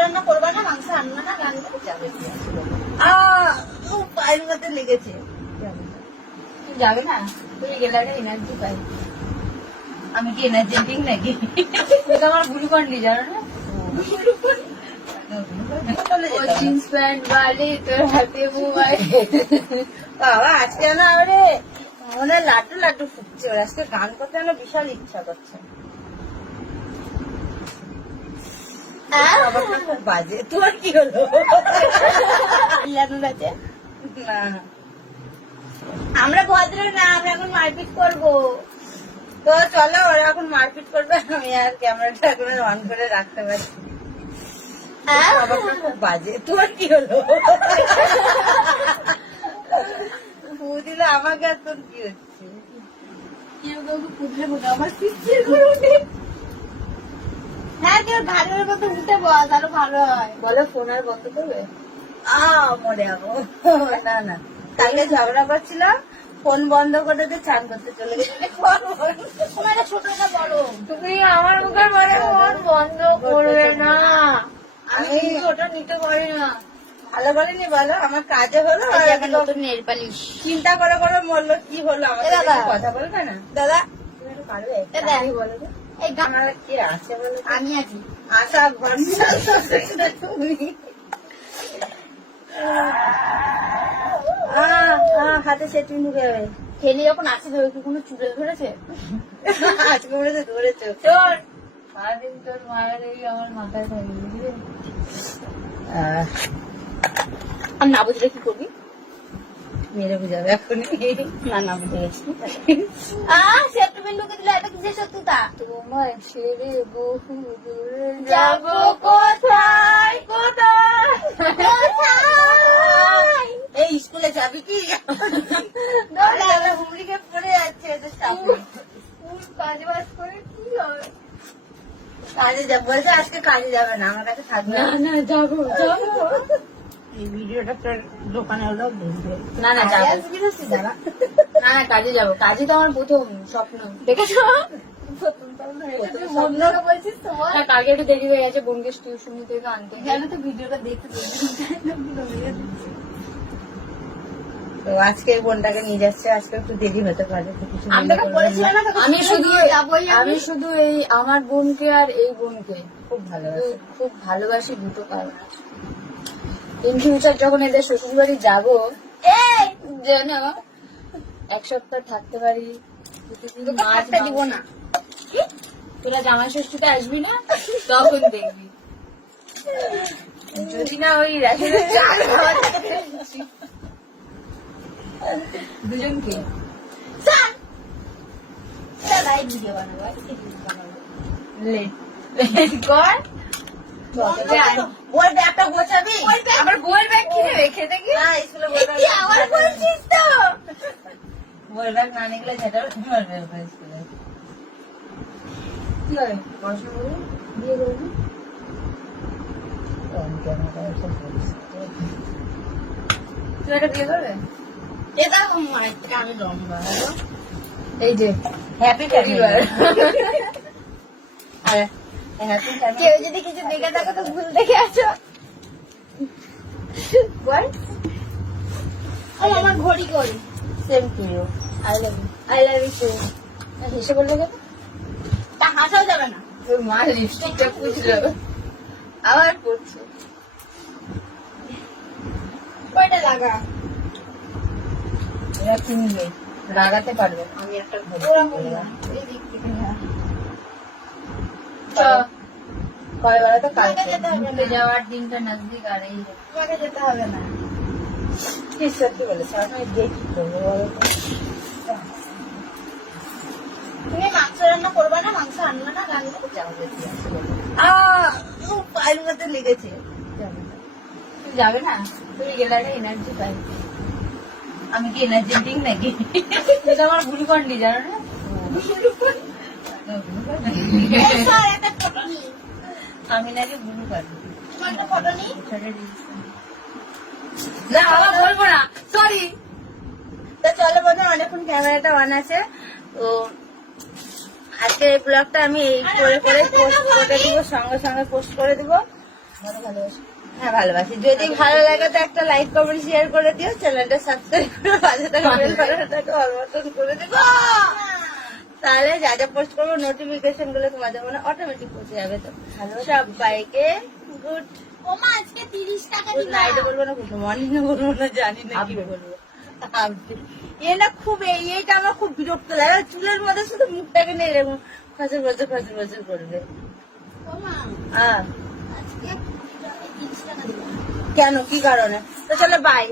রান্না করবা না, মাংস আনবা না, রান্না যাবে পায়ের মধ্যে লেগেছে। যাবে না, তুই গেলে একটা এনার্জি পাই। আমি কি এনার্জি ড্রিঙ্ক নাকি? এটা আমার গ্লুকন ডি, জানো না? জিন্স প্যান্ট বালি তোর হাতে মোবাইল। বাবা আজকে না রে মনে লাড্ডু লাড্ডু ফুটছে। আজকে গান করতে আমার বিশাল ইচ্ছা করছে। বাজে তোর কি হলো? আমরা ভদ্র না, আমরা এখন মারপিট করবো। তো চলো, ওরা এখন মারপিট করবে, আমি আর ক্যামেরাটা এখন অন করে রাখতে পারছি। বাজে তোর কি হলো? দিলে আমাকে আর তোর কি হচ্ছে? হ্যাঁ, কেউ ঘাড়ের মতো উঠে বস, আরো ভালো হয়। বলে ফোন আর বন্ধ করবে? মরে যাবো। না না, কালকে ঝগড়া করছিলাম, ফোন বন্ধ করে দিয়ে চান করতে চলে গেছে। ছোট না বড়, তুমি আমার মুখের বলে ফোন বন্ধ করবে না। আমি ওটা নিতে পারি না। ভালো বলেনি, বলো আমার কাজে হলো। নতুন নেল পালিশ চিন্তা করে করে মরলো, কি হলো? আমাদের কথা বলবে না দাদা? তুমি একটু পারবে? আমি বলো এই আমার কি আছে বলো? আমি আছি, আশা ভরসা তুমি। হাতে সেটিং ঢুকে যাবে। খেলি যখন আছে ধরে, কি কোনো চুলে ধরেছে? আজকে মনে ধরেছে তোর। সারাদিন তোর মায়ের এই আমার মাথায় থাকে, বুঝলি? আর না বুঝলে কি করবি? মেরে বুঝাবে এখন। না বুঝে গেছি। সেপ্টেম্বর ঢুকে দিলে এটা কিসের সত্যতা? তোমায় ছেড়ে বহু দূরে যাবো কোথায় কোথায় কোথায়? এই স্কুলে যাবি কি? হুমড়িকে পড়ে যাচ্ছে। কাজে বাজ করে কি হবে? কাজে যাবো বলছে, আজকে কাজে যাবে না, আমার কাছে থাকবে না। যাবো যাবো। এই ভিডিওটা তোর দোকানে হলো দেখবে। না না যাবো, না না কাজে যাবো। কাজে তো আমার প্রথম স্বপ্ন, দেখেছো? কালকে একটু দেরি হয়ে গেছে, বোনকে টিউশনি থেকে আনতে। জানো তো ভিডিওটা দেখতে তো আজকে বোনটাকে নিয়ে যাচ্ছে। আজকে একটু দেরি হতে পারে। আমি শুধু এই আমার বোনকে আর এই বোনকে খুব ভালোবাসি। দুটো কারণ আছে। ইন ফিউচার যখন এদের শ্বশুর বাড়ি যাবো, যেন এক সপ্তাহ থাকতে পারি। মাছটা দিব না। তোরা জামাই ষষ্ঠীতে আসবি না, তখন দেখবি। যদি না ওই দুজনকে ভিডিও বানাবো বই ব্যাগটা গোছাবি। আমার বইয়ের ব্যাগ কিনে রেখে দেখি। আমার বলছিস তো বইয়ের ব্যাগ না নিলে সেটা মারবে স্কুলে। কি হয় পড়াশোনা করবি, বিয়ে করবি? তুই একটা বিয়ে করবে? এটা আমি লম্বা। এই যে হ্যাপি পরিবার। কেউ যদি কিছু দেখে থাকো তো ভুল দেখে আছো। আমার ঘড়ি করি same to you. I love you হেসে বলবে কেন? তা হাসাও যাবে না। তোর মা লিপস্টিকটা পুছলো, আবার পড়ছে। কয়টা লাগা? এরা কিনবে, লাগাতে পারবে। আমি একটা ঘড়ি কয়বার তো কালকে যাওয়ার দিনটা নজদিক। আর এই তোমাকে যেতে হবে না। কি সত্যি বলেছে, আমি দেখি করবো বলো তো। তুমি মাংস রান্না করবা না, মাংস আনবা না, রান্না যাবে। পায়ের মধ্যে লেগেছে। তুই যাবে না, তুই গেলে একটা এনার্জি পাই। আমি কি এনার্জি ড্রিঙ্ক নাকি? এটা আমার গ্লুকন ডি, জানো না? আমি নাকি ব্লু পারি। তোমার একটা ফটো নিই না, বাবা বলবো না, সরি। তো চলো বন্ধু, অনেকক্ষণ ক্যামেরাটা অন আছে। তো আজকে এই ব্লগটা আমি এই করে পোস্ট করে দিব, সঙ্গে সঙ্গে পোস্ট করে দিব। ভালোবাসি। হ্যাঁ ভালোবাসি। যদি ভালো লাগে তো একটা লাইক কমেন্ট শেয়ার করে দিও, চ্যানেলটা সাবস্ক্রাইব করে পাশে থাকা বেল বাটনটাকে অল বাটন করে দেবো, তাহলে যা যা পোস্ট করবো নোটিফিকেশন গুলো তোমাদের মনে অটোমেটিক পৌঁছে যাবে। তো সবাইকে গুড আজকে 30 টাকা গুড নাইট বলবো না, গুড মর্নিং বলবো না, জানি না কি বলবো। এ না খুব এইটা আমার খুব বিরক্ত লাগে, চুলের মধ্যে শুধু মুখটাকে নিয়ে এরকম খসর খসর খসর খসর করবে। কেন কি কারণে? তো চলো বাই।